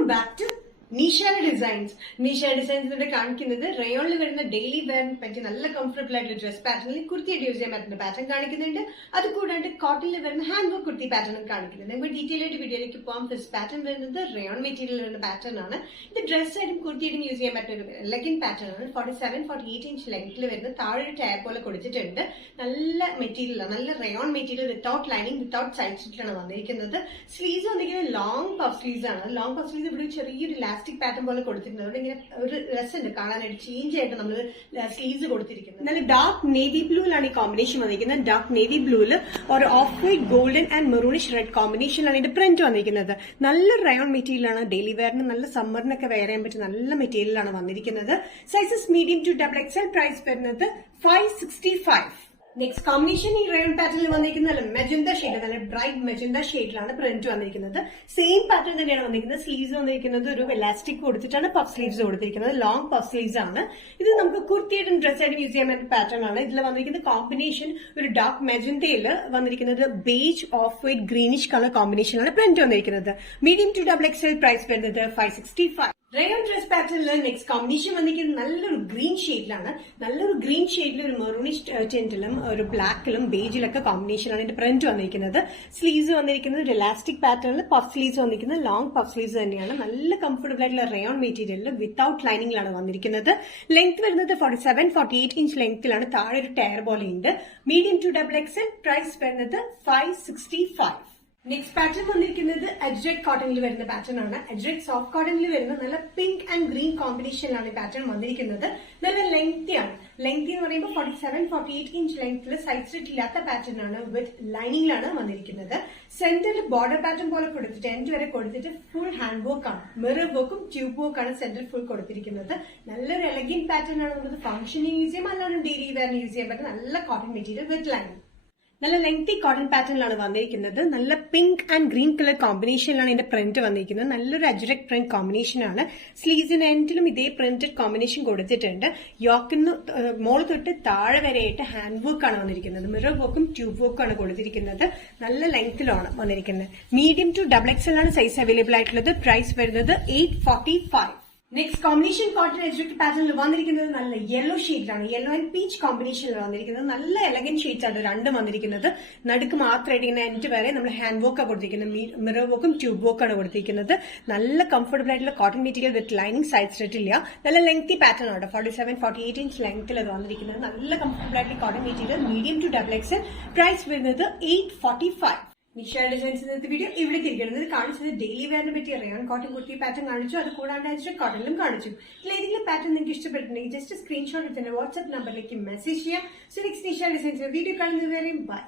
Welcome back to Nisha designs. Nisha ഡിസൈൻസിലൂടെ കാണിക്കുന്നത് റയോണിൽ വരുന്ന ഡെയിലി വെയറിന് പറ്റി നല്ല കംഫർട്ടബിൾ ആയിട്ടുള്ള ഡ്രസ് പാറ്റേണിൽ കുർത്തിയായിട്ട് യൂസ് ചെയ്യാൻ പറ്റുന്ന പാറ്റേൺ കാണിക്കുന്നുണ്ട്. അത് കൂടാണ്ട് കോട്ടണിൽ വരുന്ന ഹാൻഡ് വർക്ക് കുർത്തി പാറ്റേൺ കാണിക്കുന്നുണ്ട്. നമുക്ക് ഡീറ്റെയിൽ ആയിട്ട് വീഡിയോയിലേക്ക് പോകാം. ഫസ്റ്റ് പാറ്റേൺ വരുന്നത് റയോൺ മെറ്റീരിയൽ വരുന്ന പാറ്റേൺ ആണ്. ഇത് ഡ്രസ് ആയിട്ടും കുർത്തിയായിട്ടും യൂസ് ചെയ്യാൻ പറ്റുന്ന ഒരു ലെഗിൻ പാറ്റേൺ ആണ്. 47-48 ഇഞ്ച് ലെങ്ത്തിൽ വരുന്ന താഴെ ഒരു ടയർ പോലെ കൊടുത്തിട്ടുണ്ട്. നല്ല മെറ്റീരിയൽ, നല്ല rayon material without lining without side സ്റ്റിച്ചാണ് വന്നിരിക്കുന്നത്. സ്ലീവ്സ് വന്നിരിക്കുന്നത് ലോങ് പഫ് സ്ലീവ്സ് ആണ്. ലോങ് പഫ് സ്ലീവ്സ് ഇവിടെ ചെറിയൊരു ഇലാസ്റ്റിക് പാറ്റേൺ പോലെ കൊടുത്തിട്ടുണ്ട്. അവിടെ ഇങ്ങനെ ഒരു രസമുണ്ട് കാണാനായിട്ട്, ചേഞ്ച് ആയിട്ട് നമ്മൾ സ്ലീവ്സ് കൊടുത്തിരിക്കുന്നത്. നല്ല ഡാർക്ക് നേവി ബ്ലൂയിലാണ് ഈ കോമ്പിനേഷൻ വന്നിരിക്കുന്നത്. ഡാർക്ക് നേവി ബ്ലൂവിൽ ഒരു off white golden and maroonish red കോമ്പിനേഷനിലാണ് ഇതിന്റെ പ്രിന്റ് വന്നിരിക്കുന്നത്. നല്ല റയോൺ മെറ്റീരിയലാണ്. ഡെയിലി വെയറിന് നല്ല സമ്മറിനൊക്കെ വെയർ ചെയ്യാൻ പറ്റിയ നല്ല മെറ്റീരിയലാണ് വന്നിരിക്കുന്നത്. Sizes medium to double XL. Price വരുന്നത് 565. നെക്സ്റ്റ് കോമ്പിനേഷൻ ഈ റയോൺ പാറ്റേണിൽ വന്നിരിക്കുന്നത് മെജന്ത ഷെയ്ഡ്, നല്ല ബ്രൈറ്റ് മെജന്ത ഷെയ്ഡിലാണ് പ്രിന്റ് വന്നിരിക്കുന്നത്. സെയിം പാറ്റേൺ തന്നെയാണ് വന്നിരിക്കുന്നത്. സ്ലീവ്സ് വന്നിരിക്കുന്നത് ഒരു ഇലാസ്റ്റിക് കൊടുത്തിട്ടാണ് പഫ് സ്ലീവ്സ് കൊടുത്തിരിക്കുന്നത്. ലോങ് പഫ് സ്ലീവ്സ് ആണ്. ഇത് നമുക്ക് കുർത്തിയായിട്ടും ഡ്രസ് ആയിട്ട് യൂസ് ചെയ്യാൻ പറ്റുന്ന പാറ്റേൺ ആണ്. ഇതിൽ വന്നിരിക്കുന്ന കോമ്പിനേഷൻ ഒരു ഡാർക്ക് മെജന്തയിൽ വന്നിരിക്കുന്നത് beige off white greenish colour കോമ്പിനേഷനാണ് പ്രിന്റ് വന്നിരിക്കുന്നത്. Medium to double XL. Price വരുന്നത് 565. റയോൺ ഡ്രസ് പാറ്റേണിൽ നെക്സ്റ്റ് കോമ്പിനേഷൻ വന്നിരിക്കുന്നത് നല്ലൊരു ഗ്രീൻ ഷെയ്ഡിലാണ്. നല്ലൊരു ഗ്രീൻ ഷെയ്ഡിൽ ഒരു മെറൂണിഷ് ടെന്റിലും ഒരു ബ്ലാക്കിലും ബേജിലൊക്കെ കോമ്പിനേഷനാണ് ഇതിന്റെ പ്രിന്റ് വന്നിരിക്കുന്നത്. സ്ലീവ്സ് വന്നിരിക്കുന്നത് ഒരു ഇലാസ്റ്റിക് പാറ്റേണിൽ പഫ് സ്ലീവ്സ് വന്നിരിക്കുന്നത് ലോങ് പഫ് സ്ലീവ്സ് തന്നെയാണ്. നല്ല കംഫർട്ടബിൾ ആയിട്ടുള്ള റയോൺ മെറ്റീരിയലിൽ വിത്തൌട്ട് ലൈനിങ്ങിലാണ് വന്നിരിക്കുന്നത്. ലെങ്ത് വരുന്നത് 47-48 ഇഞ്ച് ലെങ്ത്തിലാണ്. താഴെ ഒരു ടയർ പോലെ ഉണ്ട്. Medium to double XL. Price വരുന്നത് 565. നെക്സ്റ്റ് പാറ്റേൺ വന്നിരിക്കുന്നത് അജ്രക് കോട്ടണിൽ വരുന്ന പാറ്റേൺ ആണ്. അജ്രക് സോഫ്റ്റ് കോട്ടണിൽ വരുന്ന നല്ല പിങ്ക് ആൻഡ് ഗ്രീൻ കോമ്പിനേഷനിലാണ് ഈ പാറ്റേൺ വന്നിരിക്കുന്നത്. നല്ല ലെങ്തി ആണ്. ലെങ്തി എന്ന് പറയുമ്പോൾ 47-48 ഇഞ്ച് ലെങ്ത്തിൽ സൈഡ് സ്ലിറ്റ് ഇല്ലാത്ത പാറ്റേൺ ആണ്. വിത്ത് ലൈനിങ്ങിലാണ് വന്നിരിക്കുന്നത്. സെന്ററിൽ ബോർഡർ പാറ്റേൺ പോലെ കൊടുത്തിട്ട് എൻഡ് വരെ കൊടുത്തിട്ട് ഫുൾ ഹാൻഡ് വർക്ക് ആണ്. മിറർ വർക്കും ട്യൂബ് വർക്കാണ് സെന്ററിൽ ഫുൾ കൊടുത്തിരിക്കുന്നത്. നല്ലൊരു എലഗന്റ് പാറ്റേൺ ആണ്. നമുക്ക് ഫംഗ്ഷനിങ് യൂസ് ചെയ്യാം, അല്ലാതെ ഡെയിലി വെയറിന് യൂസ് ചെയ്യാൻ പറ്റുന്ന നല്ല കോട്ടൺ മെറ്റീരിയൽ വിത്ത് ലൈനിങ്. നല്ല ലെങ്തി കോട്ടൺ പാറ്റേണിലാണ് വന്നിരിക്കുന്നത്. നല്ല പിങ്ക് ആൻഡ് ഗ്രീൻ കളർ കോമ്പിനേഷനിലാണ് ഇതിന്റെ പ്രിന്റ് വന്നിരിക്കുന്നത്. നല്ലൊരു അജ്രക് പ്രിന്റ് കോമ്പിനേഷൻ ആണ്. സ്ലീവ്സിന് എൻഡിലും ഇതേ പ്രിന്റഡ് കോമ്പിനേഷൻ കൊടുത്തിട്ടുണ്ട്. യോക്കിന് മോൾ തൊട്ട് താഴെ വരെയായിട്ട് ഹാൻഡ് വർക്ക് ആണ് വന്നിരിക്കുന്നത്. മിറർ വർക്കും ട്യൂബ് വർക്കും ആണ് കൊടുത്തിരിക്കുന്നത്. നല്ല ലെങ്ത്തിലാണ് വന്നിരിക്കുന്നത്. മീഡിയം ടു ഡബിൾ എക്സൽ ആണ് സൈസ് അവൈലബിൾ ആയിട്ടുള്ളത്. പ്രൈസ് വരുന്നത് 845. നെക്സ്റ്റ് കോമ്പിനേഷൻ കോട്ടൺ അജ്രക് പാറ്റേണിൽ വന്നിരിക്കുന്നത് നല്ല യെല്ലോ ഷെയ്ഡിലാണ്. യെല്ലോ ആൻഡ് പീച്ച് കോമ്പിനേഷനിൽ വന്നിരിക്കുന്നത്. നല്ല എലഗന്റ് ഷെയ്ഡ്സ് ആണ് രണ്ടും വന്നിരിക്കുന്നത്. നടുക്ക് മാത്രമായിട്ട് ഇങ്ങനെ എൻഡ് വരെ നമ്മൾ ഹാൻഡ് വർക്ക് കൊടുത്തിരിക്കുന്നത്. മിറർ വർക്കും ട്യൂബ് വർക്കാണ് കൊടുത്തിരിക്കുന്നത്. നല്ല കംഫർട്ടബിൾ ആയിട്ടുള്ള cotton material with lining side slit ഇല്ല. നല്ല ലെങ്തി പാറ്റേൺ ആണ്. 47-48 ഇഞ്ച് ലെങ്ത്തിൽ അത് വന്നിരിക്കുന്നത്. നല്ല കംഫർട്ടബിൾ ആയിട്ടുള്ള cotton material. Medium to double XL. Price വരുന്നത് 845. നിഷ ഡിസൈൻസ് ഇന്നത്തെ വീഡിയോ ഇവിടെ തിരിക്കുന്നത് കാണിച്ചത് ഡെയിലി വെയറിനെ പറ്റിയ റയോൺ കോട്ടൺ കുർത്തി പാറ്റേൺ കാണിച്ചു. അത് കൂടാണ്ട് അജ്രക് കോട്ടണിലും കാണിച്ചു. ഇതിൽ ഏതെങ്കിലും പാറ്റേൺ നിങ്ങൾക്ക് ഇഷ്ടപ്പെട്ടിട്ടുണ്ടെങ്കിൽ ജസ്റ്റ് സ്ക്രീൻഷോട്ട് എടുത്ത് വാട്സ്ആപ്പ് നമ്പറിലേക്ക് മെസ്സേജ് ചെയ്യാം. So next Nisha designs video കാണുന്നത് വരെയും ബൈ.